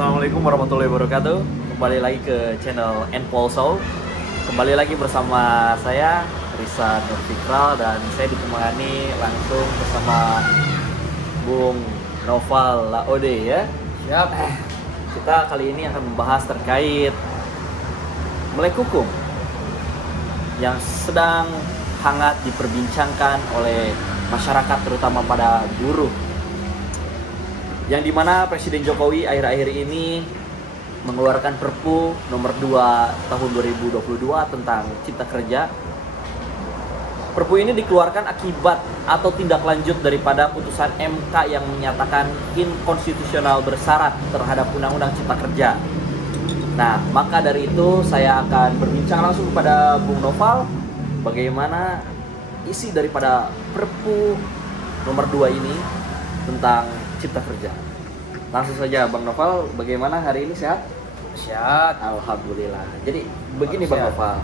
Assalamualaikum warahmatullahi wabarakatuh. Kembali lagi ke channel Enpol Show. Kembali lagi bersama saya Risa Nurfikral dan saya ditemani langsung bersama Bung Noval Laode ya. Siap. Kita kali ini akan membahas terkait melek hukum yang sedang hangat diperbincangkan oleh masyarakat terutama pada buruh. Yang dimana Presiden Jokowi akhir-akhir ini mengeluarkan Perpu nomor 2 tahun 2022 tentang Cipta Kerja. Perpu ini dikeluarkan akibat atau tindak lanjut daripada putusan MK yang menyatakan inkonstitusional bersyarat terhadap Undang-Undang Cipta Kerja. Nah, maka dari itu saya akan berbincang langsung kepada Bung Noval bagaimana isi daripada Perpu nomor 2 ini tentang Cipta Kerja. Langsung saja Bang Noval, bagaimana hari ini, sehat? Sehat. Alhamdulillah. Jadi begini Bang Sehat. Noval,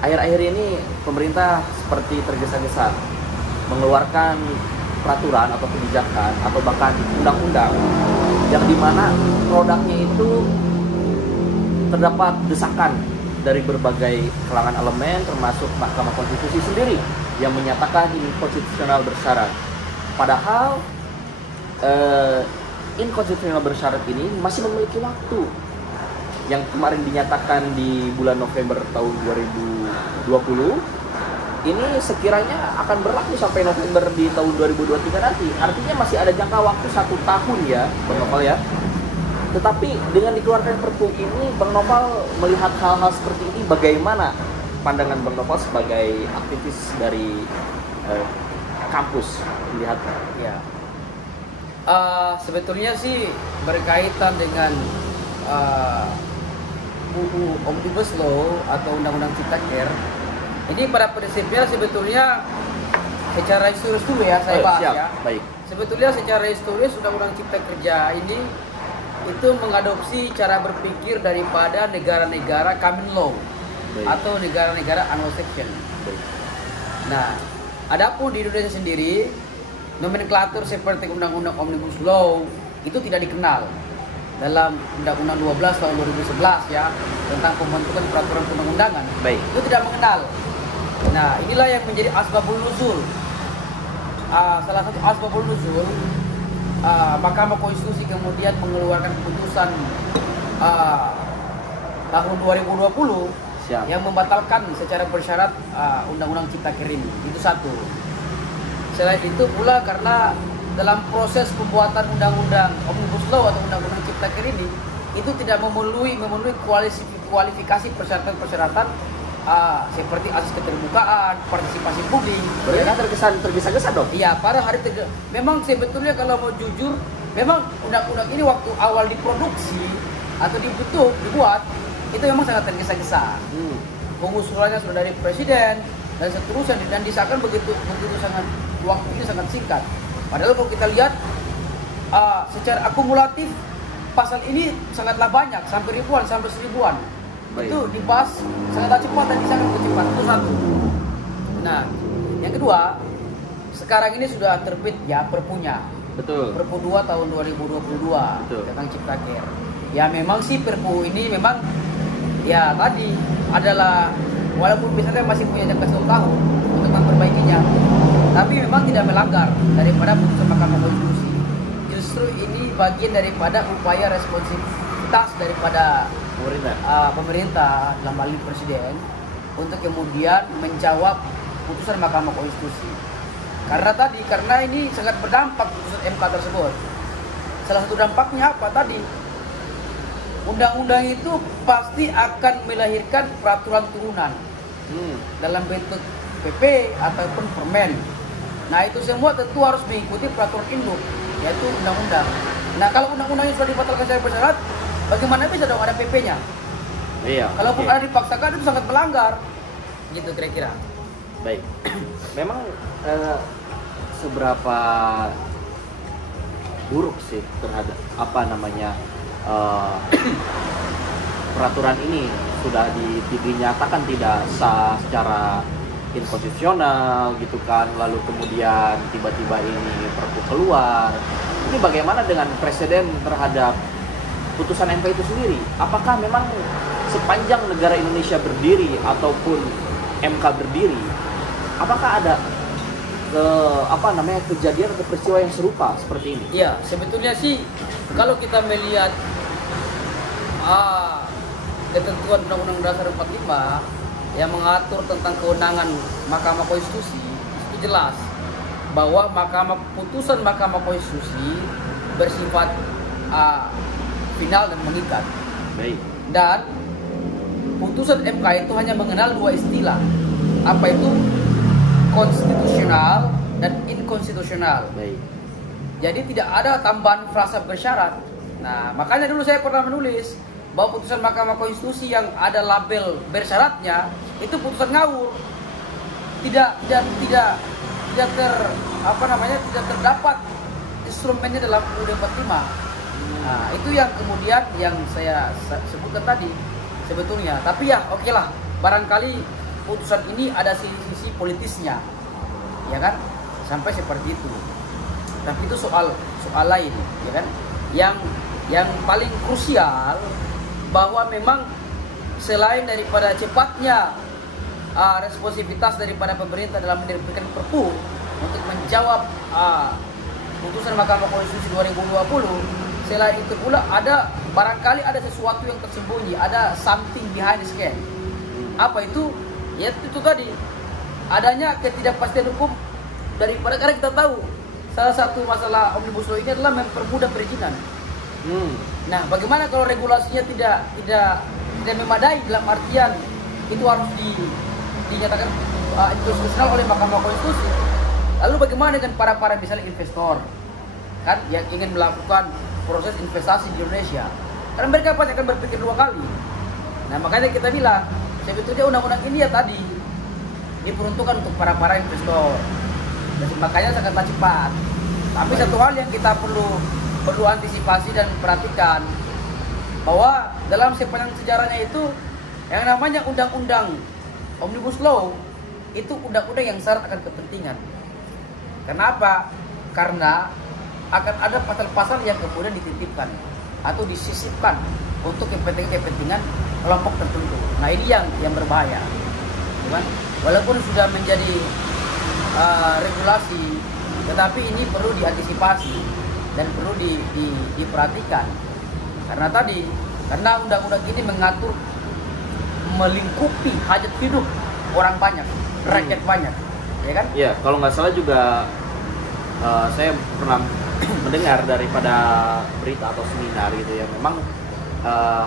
akhir-akhir ini pemerintah seperti tergesa-gesa mengeluarkan peraturan atau kebijakan atau bahkan undang-undang yang dimana produknya itu terdapat desakan dari berbagai kalangan elemen termasuk Mahkamah Konstitusi sendiri yang menyatakan inkonstitusional bersyarat. Padahal inkonstitusional bersyarat ini masih memiliki waktu yang kemarin dinyatakan di bulan November tahun 2020 ini sekiranya akan berlaku sampai November di tahun 2023 nanti. Artinya masih ada jangka waktu 1 tahun ya Bang Noval ya. Tetapi dengan dikeluarkan Perpu ini, Bang Noval melihat hal-hal seperti ini, bagaimana pandangan Bang Noval sebagai aktivis dari kampus melihat? Ya. Sebetulnya sih berkaitan dengan UU Omnibus Law atau Undang-Undang Cipta Kerja. Ini pada prinsipnya sebetulnya secara historis dulu ya saya bahas siap. ya. Baik. Sebetulnya secara historis Undang-Undang Cipta Kerja ini itu mengadopsi cara berpikir daripada negara-negara common law. Baik. Atau negara-negara Anglo-Saxon. Baik. Nah, adapun di Indonesia sendiri, nomenklatur seperti Undang-Undang Omnibus Law itu tidak dikenal dalam Undang-Undang 12 tahun 2011 ya tentang pembentukan peraturan perundang-undangan. Baik. Itu tidak mengenal. Nah, inilah yang menjadi asbabun nuzul. Salah satu asbabun nuzul Mahkamah Konstitusi kemudian mengeluarkan keputusan tahun 2020 Siap. yang membatalkan secara bersyarat Undang-Undang Cipta Kerja ini. Itu satu. Selain itu pula karena dalam proses pembuatan Undang-Undang Omnibus Law atau Undang-Undang Cipta Kerja ini itu tidak memenuhi kualifikasi persyaratan-persyaratan seperti asas keterbukaan, partisipasi publik. Berarti kan tergesa-gesa dong? Iya, pada hari memang sebetulnya kalau mau jujur, memang undang-undang ini waktu awal diproduksi atau dibuat itu memang sangat tergesa-gesa. Pengusulannya sudah dari presiden dan seterusnya dan disahkan begitu sangat waktu ini sangat singkat. Padahal kalau kita lihat secara akumulatif pasal ini sangatlah banyak, sampai ribuan, sampai seribuan. Baik. Itu dibahas sangatlah cepat dan disahkan cepat. Itu satu. Nah, yang kedua, sekarang ini sudah terbit ya Perpunya. Betul. Perpu 2 tahun 2022 Betul. tentang Cipta Kerja. Ya memang sih Perpu ini memang ya tadi adalah walaupun misalnya masih punya jangka 1 tahun untuk memperbaikinya, tapi memang tidak melanggar daripada putusan Mahkamah Konstitusi. Justru ini bagian daripada upaya responsivitas daripada pemerintah dalam hal ini presiden untuk kemudian menjawab putusan Mahkamah Konstitusi. Karena ini sangat berdampak putusan MK tersebut. Salah satu dampaknya apa tadi? Undang-undang itu pasti akan melahirkan peraturan turunan dalam bentuk PP ataupun permen. Nah itu semua tentu harus mengikuti peraturan induk, yaitu undang-undang. Nah kalau undang-undangnya sudah dibatalkan secara bersyarat, bagaimana bisa dong ada PP-nya? Iya. Kalaupun oke. ada dipaksakan itu sangat melanggar, gitu kira-kira. Baik. Memang seberapa buruk sih terhadap peraturan ini sudah dinyatakan tidak sah secara inkonstitusional gitu kan, lalu kemudian tiba-tiba ini Perpu keluar Ini bagaimana dengan presiden terhadap putusan MK itu sendiri? Apakah memang sepanjang negara Indonesia berdiri ataupun MK berdiri, apakah ada kejadian atau peristiwa yang serupa seperti ini? Iya, sebetulnya sih kalau kita melihat ketentuan Undang-Undang Dasar 45 yang mengatur tentang kewenangan Mahkamah Konstitusi, itu jelas bahwa putusan Mahkamah Konstitusi bersifat final dan mengikat. Baik. Dan putusan MK itu hanya mengenal dua istilah. Apa itu? Konstitusional dan inkonstitusional. Baik. Jadi tidak ada tambahan frasa bersyarat. Nah, makanya dulu saya pernah menulis bahwa putusan Mahkamah Konstitusi yang ada label bersyaratnya itu putusan ngawur. Tidak terdapat instrumennya dalam UUD 45. Nah, itu yang kemudian yang saya sebutkan tadi sebetulnya. Tapi ya oke lah, barangkali putusan ini ada sisi politisnya, ya kan, sampai seperti itu. Tapi itu soal lain, ya kan. Yang paling krusial bahwa memang selain daripada cepatnya responsivitas daripada pemerintah dalam menerbitkan Perpu untuk menjawab putusan Mahkamah Konstitusi 2020, selain itu pula barangkali ada sesuatu yang tersembunyi, ada something behind the scene. Apa itu? Ya itu tadi, adanya ketidakpastian hukum daripada, karena kita tahu salah satu masalah Omnibus Law ini adalah mempermudah perizinan. Nah, bagaimana kalau regulasinya tidak memadai, dalam artian itu harus dinyatakan inkonstitusional oleh Mahkamah Konstitusi. Lalu bagaimana dengan para misalnya investor kan yang ingin melakukan proses investasi di Indonesia? Karena mereka pasti akan berpikir dua kali. Nah, makanya kita bilang sebetulnya undang-undang ini ya tadi diperuntukkan untuk para investor. Dan makanya sangatlah cepat. Tapi satu hal yang kita perlu antisipasi dan perhatikan, bahwa dalam sepanjang sejarahnya itu yang namanya undang-undang Omnibus Law itu undang-undang yang syarat akan kepentingan. Kenapa? Karena akan ada pasal-pasal yang kemudian dititipkan atau disisipkan untuk kepentingan kelompok tertentu. Nah, ini yang berbahaya, kan? Walaupun sudah menjadi regulasi, tetapi ini perlu diantisipasi dan perlu diperhatikan. Karena undang-undang ini mengatur, melingkupi hajat hidup orang banyak, rakyat banyak, ya kan? Ya, kalau nggak salah juga saya pernah mendengar daripada berita atau seminar gitu ya, memang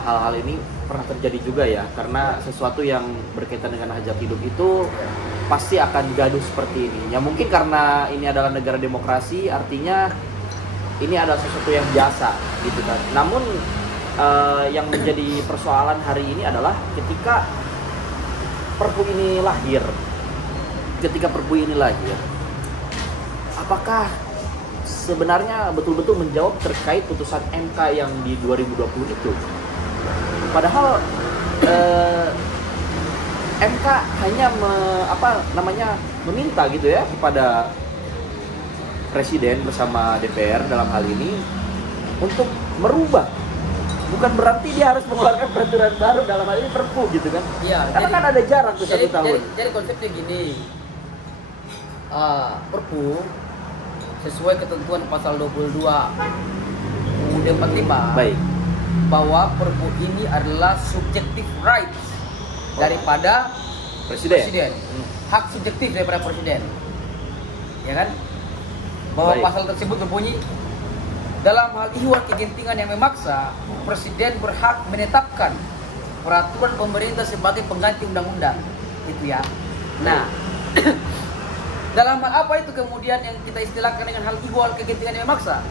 hal-hal ini pernah terjadi juga ya, karena sesuatu yang berkaitan dengan hajat hidup itu pasti akan gaduh seperti ini. Ya mungkin karena ini adalah negara demokrasi, artinya ini adalah sesuatu yang biasa gitu kan. Namun yang menjadi persoalan hari ini adalah ketika Perpu ini lahir. Apakah sebenarnya betul-betul menjawab terkait putusan MK yang di 2020 itu? Padahal MK hanya meminta gitu ya kepada Presiden bersama DPR dalam hal ini untuk merubah. Bukan berarti dia harus mengeluarkan peraturan baru, dalam hal ini Perpu gitu kan? Iya. Karena kan ada jarak tuh 1 tahun. Jadi konsepnya gini, Perpu sesuai ketentuan pasal 22 UUD 45. Baik. Bahwa Perpu ini adalah subjective rights daripada Presiden. Hak subjektif daripada Presiden. Ya kan? Bahwa Baik. pasal tersebut berbunyi, dalam hal ihwal kegentingan yang memaksa, Presiden berhak menetapkan peraturan pemerintah sebagai pengganti undang-undang. Itu ya. Nah, dalam hal apa itu kemudian yang kita istilahkan dengan hal ihwal kegentingan yang memaksa?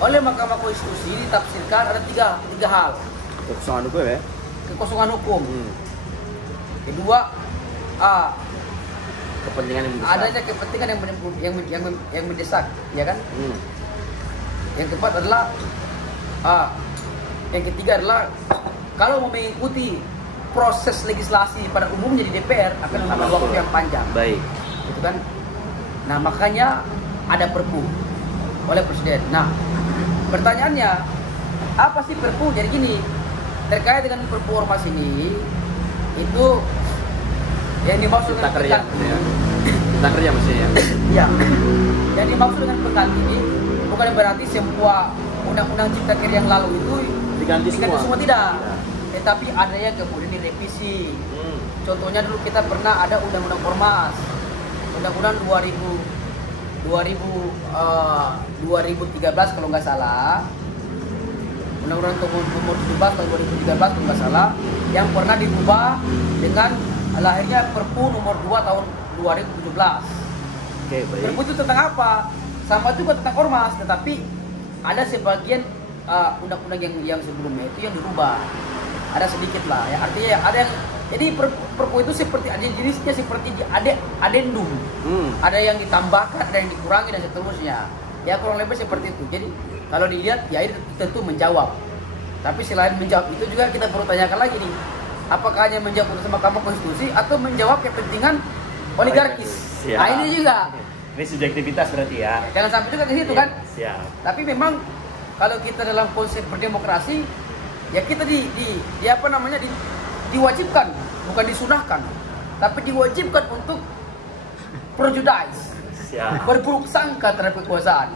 Oleh Mahkamah Konstitusi ditafsirkan ada tiga hal. Kekosongan hukum ya? Kekosongan hukum. Kedua, kepentingan yang mendesak. adanya kepentingan yang mendesak, ya kan? Yang keempat adalah yang ketiga adalah kalau mau mengikuti proses legislasi pada umumnya di DPR akan memakan waktu yang panjang. Baik. Gitu kan? Nah, makanya ada Perpu. oleh presiden. Nah, pertanyaannya, apa sih Perpu? Jadi gini, terkait dengan Perpu Ormas ini, itu yang dimaksud Cipta dengan kerja, pengganti. ya. Cipta kerja maksudnya. Ya, yang dimaksud dengan pengganti ini bukan berarti semua undang-undang Cipta Kerja yang lalu itu Diganti semua. tidak. Tetapi ada yang kemudian direvisi. Contohnya dulu kita pernah ada undang-undang ormas, undang-undang 2013 kalau nggak salah, undang-undang nomor 17 tahun 2013 kalau nggak salah, yang pernah diubah dengan lahirnya Perpu nomor 2 tahun 2017. Oke, baik. Perpu itu tentang apa? Sama juga tentang ormas, tetapi ada sebagian undang-undang yang sebelumnya itu yang dirubah. Ada sedikit lah, ya artinya ada yang jadi Perpu itu seperti ada jenisnya seperti ada adendum, ada yang ditambahkan, ada yang dikurangi dan seterusnya. Ya kurang lebih seperti itu. Jadi kalau dilihat ya itu tentu menjawab. Tapi selain menjawab itu juga kita perlu tanyakan lagi nih, apakah hanya menjawab putusan Mahkamah Konstitusi atau menjawab kepentingan oligarkis? Siap. Nah ini juga. Ini subjektivitas berarti ya. Jangan sampai juga ke situ kan. Siap. Tapi memang kalau kita dalam konsep berdemokrasi, ya kita diwajibkan, bukan disunahkan, tapi diwajibkan untuk prejudice, berburuk sangka terhadap kekuasaan.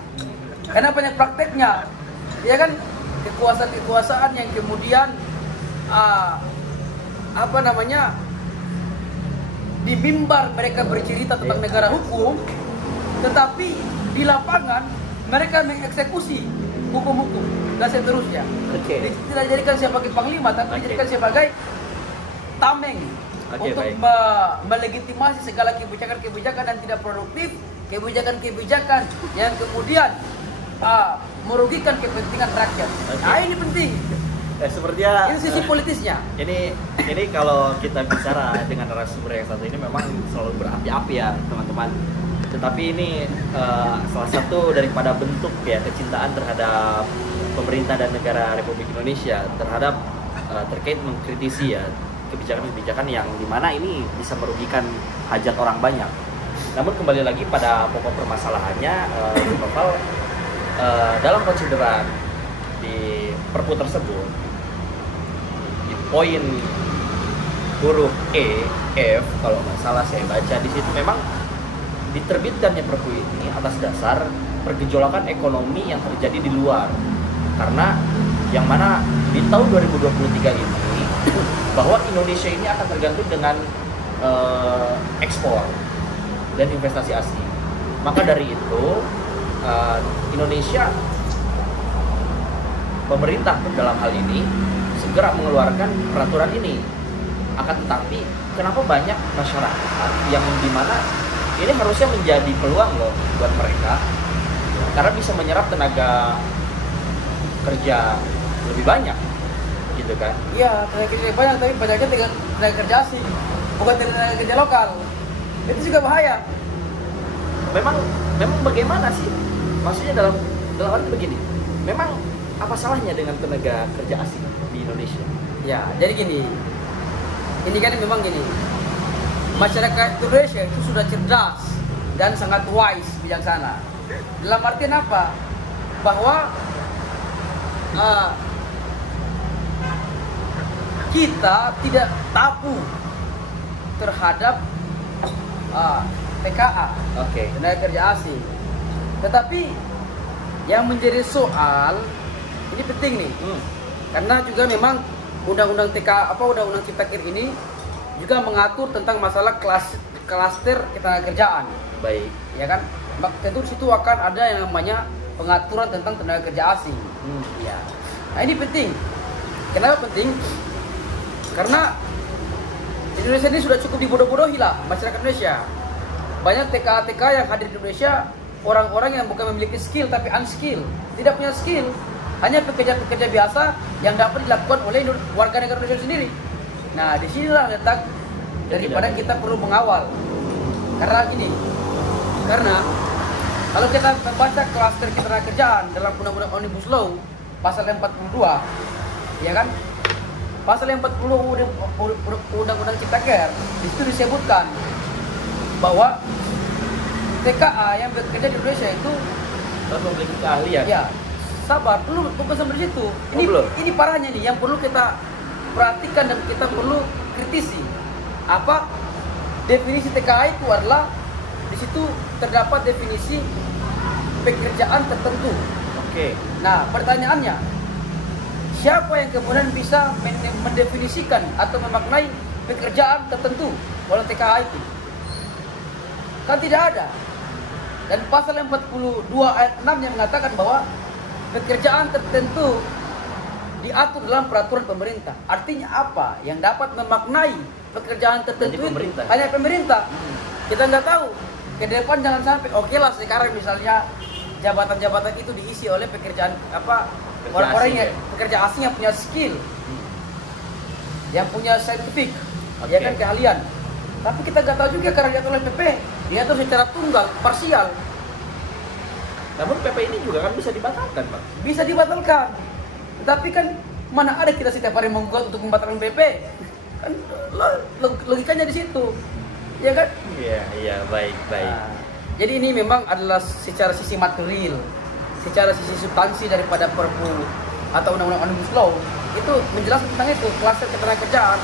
Karena banyak prakteknya, ya kan, kekuasaan yang kemudian di mimbar mereka bercerita tentang negara hukum, tetapi di lapangan mereka mengeksekusi hukum-hukum dan seterusnya. Tidak dijadikan sebagai panglima, tapi dijadikan sebagai tameng untuk melegitimasi segala kebijakan-kebijakan yang tidak produktif, kebijakan-kebijakan yang kemudian merugikan kepentingan rakyat. Nah ini penting. Sepertinya Ini sisi politisnya. Ini kalau kita bicara dengan narasumber yang satu ini memang selalu berapi-api ya teman-teman. Tetapi ini salah satu daripada bentuk ya kecintaan terhadap pemerintah dan negara Republik Indonesia terhadap terkait mengkritisi ya kebijakan-kebijakan yang dimana ini bisa merugikan hajat orang banyak. Namun kembali lagi pada pokok permasalahannya, Bapak, dalam konsideran di Perpu tersebut di poin huruf F kalau nggak salah saya baca di situ memang diterbitkannya Perpu ini atas dasar pergejolakan ekonomi yang terjadi di luar, karena yang mana di tahun 2023 ini bahwa Indonesia ini akan tergantung dengan ekspor dan investasi asing. Maka dari itu Indonesia, pemerintah dalam hal ini segera mengeluarkan peraturan ini. Akan tetapi kenapa banyak masyarakat yang dimana ini harusnya menjadi peluang loh buat mereka, karena bisa menyerap tenaga kerja lebih banyak, gitu kan? Iya, tenaga kerja banyak, tapi banyaknya dengan tenaga kerja asing, bukan tenaga kerja lokal. Itu juga bahaya. Memang bagaimana sih? Maksudnya dalam arti begini, memang apa salahnya dengan tenaga kerja asing di Indonesia? Ya, jadi gini. Ini kan memang gini. Masyarakat Indonesia itu sudah cerdas dan sangat wise, bijaksana. Dalam artian apa? Bahwa kita tidak tabu terhadap TKA, tenaga kerja asing. Tetapi yang menjadi soal ini penting nih, karena juga memang undang-undang undang-undang Cipta Kerja ini juga mengatur tentang masalah klaster ketenagakerjaan. Baik, ya kan? Tentu di situ akan ada yang namanya pengaturan tentang tenaga kerja asing. Ya. Nah ini penting. Kenapa penting? Karena Indonesia ini sudah cukup dibodoh-bodohi lah masyarakat Indonesia. Banyak TKA-TKA yang hadir di Indonesia orang-orang yang bukan memiliki skill tapi unskill, tidak punya skill, hanya pekerja-pekerja biasa yang dapat dilakukan oleh warga negara Indonesia sendiri. Nah, disinilah letak daripada kita perlu mengawal. Karena kalau kita membaca klaster ketenagakerjaan dalam Undang-Undang Omnibus Law pasal 42, ya kan? Pasal 40 Undang-Undang Cipta Kerja, di situ disebutkan bahwa TKA yang bekerja di Indonesia itu harus memiliki keahlian. Ya, sabar, belum sampai di situ. Ini parahnya nih, yang perlu kita perhatikan dan kita perlu kritisi. Apa definisi TKA itu adalah di situ terdapat definisi pekerjaan tertentu. Oke. Nah, pertanyaannya, siapa yang kemudian bisa mendefinisikan atau memaknai pekerjaan tertentu oleh TKA itu? Kan tidak ada. Dan pasal 42 ayat 6 yang mengatakan bahwa pekerjaan tertentu diatur dalam peraturan pemerintah. Artinya apa? Yang dapat memaknai pekerjaan tertentu itu hanya pemerintah. Kita nggak tahu. Ke depan jangan sampai, oke lah sekarang misalnya jabatan-jabatan itu diisi oleh pekerjaan orang-orang yang pekerja asing yang punya skill, yang punya scientific, ya kan, keahlian. Tapi kita nggak tahu juga karena diatur oleh PP, diatur secara tunggal, parsial. Namun PP ini juga kan bisa dibatalkan, Pak. Bisa dibatalkan. Tapi kan mana ada kita setiap hari menggugat untuk membatalkan PP? Kan logikanya di situ. Ya kan? Iya, baik. Nah, jadi ini memang adalah secara sisi material, secara sisi substansi daripada Perpu atau Undang-Undang Omnibus Law itu menjelaskan tentang itu, klaster ketenagakerjaan.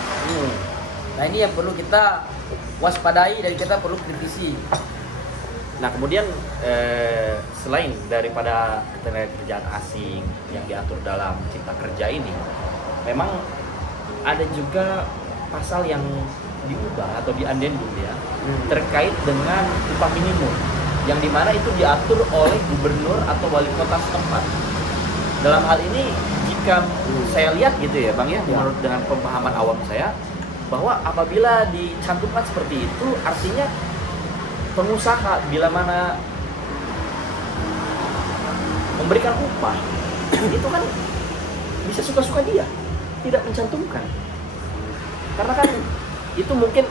Nah, ini yang perlu kita waspadai dan kita perlu kritisi. Nah, kemudian selain daripada ketenagakerjaan asing yang diatur dalam Cipta Kerja ini, memang ada juga pasal yang diubah atau diaddendum ya, terkait dengan upah minimum, yang dimana itu diatur oleh gubernur atau wali kota setempat. Dalam hal ini, jika saya lihat gitu ya Bang ya, menurut dengan pemahaman awam saya, bahwa apabila dicantumkan seperti itu, artinya pengusaha bila mana memberikan upah itu kan bisa suka-suka dia, tidak mencantumkan. Karena kan itu mungkin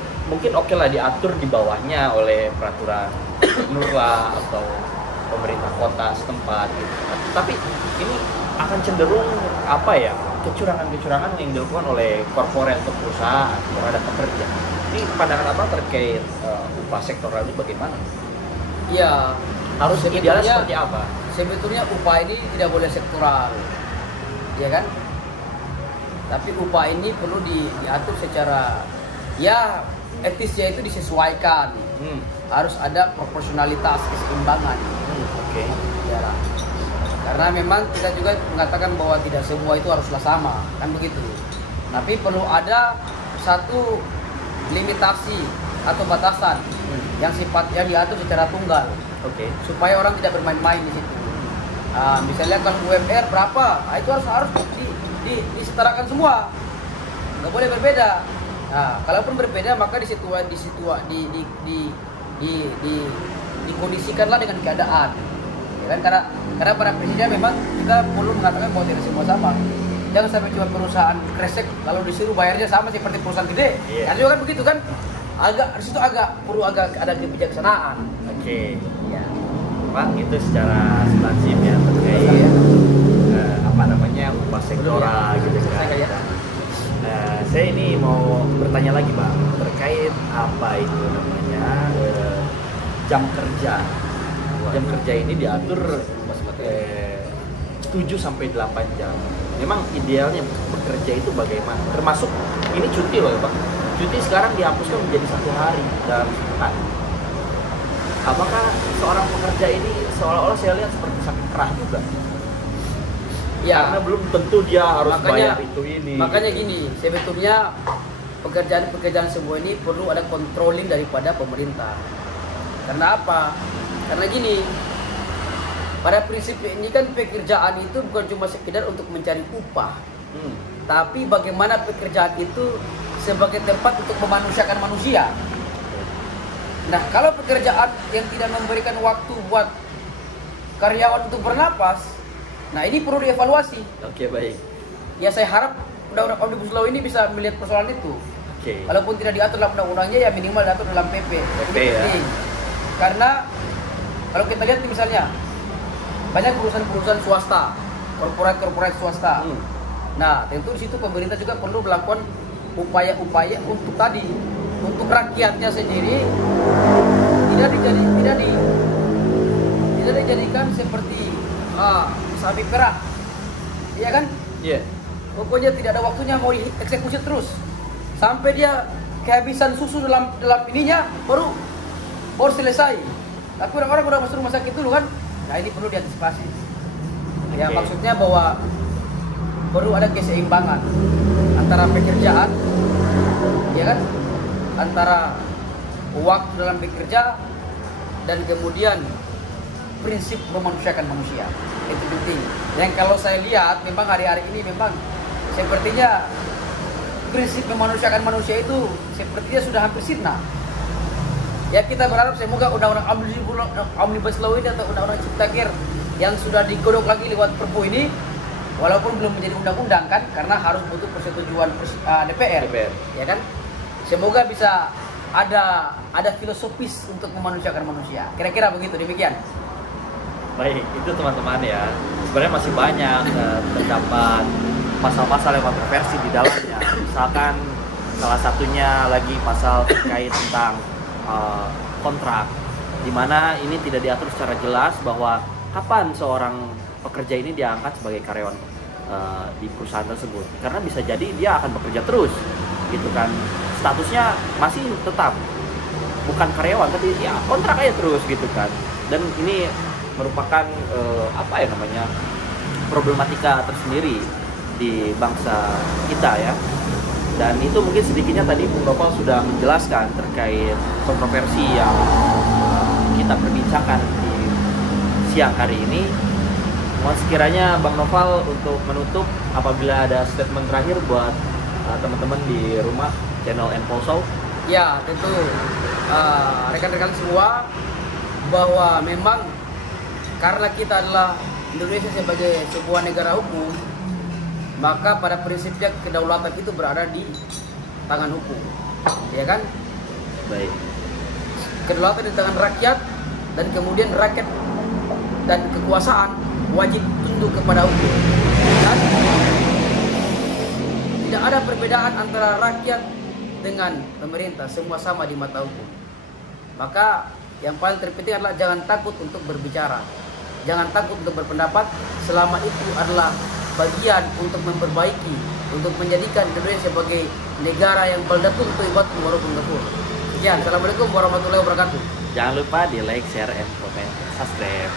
oke lah diatur di bawahnya oleh peraturan gubernur lah atau pemerintah kota setempat gitu. Tapi ini akan cenderung kecurangan-kecurangan yang dilakukan oleh korporat atau perusahaan terhadap pekerja. Ini pandangan apa terkait upah sektoral ini bagaimana? Iya, harus idealnya seperti apa? Sebetulnya upah ini tidak boleh sektoral, ya kan? Tapi upah ini perlu diatur secara etisnya itu disesuaikan. Harus ada proporsionalitas, keseimbangan. Oke. Ya, karena memang kita juga mengatakan bahwa tidak semua itu haruslah sama, kan begitu. Tapi perlu ada satu limitasi atau batasan yang sifatnya diatur secara tunggal. Oke. Supaya orang tidak bermain-main di situ. Misalnya kalau UMR berapa, itu harus disetarakan semua. Nggak boleh berbeda. Nah, kalaupun berbeda maka dikondisikanlah dengan keadaan. Ya kan, karena pada prinsipnya memang kita perlu mengatakan bahwa tidak semua sama. Jangan sampai cuma perusahaan kresek kalau disuruh bayarnya sama seperti perusahaan gede. Kan juga kan begitu kan? Perlu ada kebijaksanaan. Oke. Iya. Pak, itu secara substansif ya terkait upah sektoral gitu kan. Saya ini mau bertanya lagi Bang terkait jam kerja. Jam kerja ini diatur 7 sampai 8 jam. Memang idealnya bekerja itu bagaimana? Termasuk ini cuti loh Bang. Cuti sekarang dihapuskan menjadi 1 hari dalam sepekan. Apakah seorang pekerja ini seolah-olah saya lihat seperti sakit kerah juga? Ya, karena belum tentu dia harus bayar itu ini. Makanya gini, sebetulnya pekerjaan semua ini perlu ada controlling daripada pemerintah. Karena apa? Karena gini, pada prinsip ini kan pekerjaan itu bukan cuma sekedar untuk mencari upah, tapi bagaimana pekerjaan itu sebagai tempat untuk memanusiakan manusia. Nah, kalau pekerjaan yang tidak memberikan waktu buat karyawan untuk bernapas, nah ini perlu dievaluasi. Oke, baik. Ya saya harap Undang-Undang Omnibus Law ini bisa melihat persoalan itu. Oke. Walaupun tidak diatur dalam undang-undangnya, ya minimal diatur dalam PP. Ya. Karena kalau kita lihat misalnya banyak perusahaan-perusahaan swasta, korporat swasta. Nah, tentu di situ pemerintah juga perlu melakukan upaya-upaya untuk rakyatnya sendiri tidak tidak dijadikan seperti sapi perah, iya kan? Iya. Pokoknya tidak ada waktunya, mau dieksekusi terus sampai dia kehabisan susu dalam ininya baru selesai. Tapi orang-orang udah masuk rumah sakit dulu kan? Nah ini perlu diantisipasi. Ya Oke. maksudnya bahwa perlu ada keseimbangan antara pekerjaan, ya kan? Antara waktu dalam bekerja dan kemudian prinsip memanusiakan manusia. Itu penting. Dan kalau saya lihat memang hari-hari ini memang sepertinya prinsip memanusiakan manusia itu sepertinya sudah hampir sirna. Ya kita berharap semoga undang-undang Omnibus Law ini atau undang-undang Cipta Kerja yang sudah digodok lagi lewat Perpu ini, walaupun belum menjadi undang-undang kan, karena harus butuh persetujuan DPR, ya kan? Semoga bisa ada filosofis untuk memanusiakan manusia. Kira-kira begitu, demikian. Baik, itu teman-teman ya. Sebenarnya masih banyak terdapat pasal-pasal yang kontroversi di dalamnya. Misalkan salah satunya lagi pasal terkait tentang kontrak, di mana ini tidak diatur secara jelas bahwa kapan seorang pekerja ini diangkat sebagai karyawan di perusahaan tersebut. Karena bisa jadi dia akan bekerja terus, gitu kan. Statusnya masih tetap bukan karyawan, tapi ya kontrak aja terus, gitu kan. Dan ini merupakan problematika tersendiri di bangsa kita ya. Dan itu mungkin sedikitnya tadi Bung Noval sudah menjelaskan terkait kontroversi yang kita perbincangkan di siang hari ini. Mohon sekiranya Bang Noval untuk menutup, apabila ada statement terakhir buat teman-teman di rumah channel Enpolso. Ya tentu rekan-rekan semua, bahwa memang karena kita adalah Indonesia sebagai sebuah negara hukum, maka pada prinsipnya kedaulatan itu berada di tangan hukum, ya kan? Baik. Kedaulatan di tangan rakyat, dan kemudian rakyat dan kekuasaan wajib tunduk kepada hukum. Dan tidak ada perbedaan antara rakyat dengan pemerintah, semua sama di mata hukum. Maka yang paling terpenting adalah jangan takut untuk berbicara, jangan takut untuk berpendapat, selama itu adalah bagian untuk memperbaiki, untuk menjadikan Indonesia sebagai negara yang baldatun thayyibatun wa rabbun ghafur. Sekian, assalamualaikum warahmatullahi wabarakatuh. Jangan lupa di like, share, and comment, subscribe.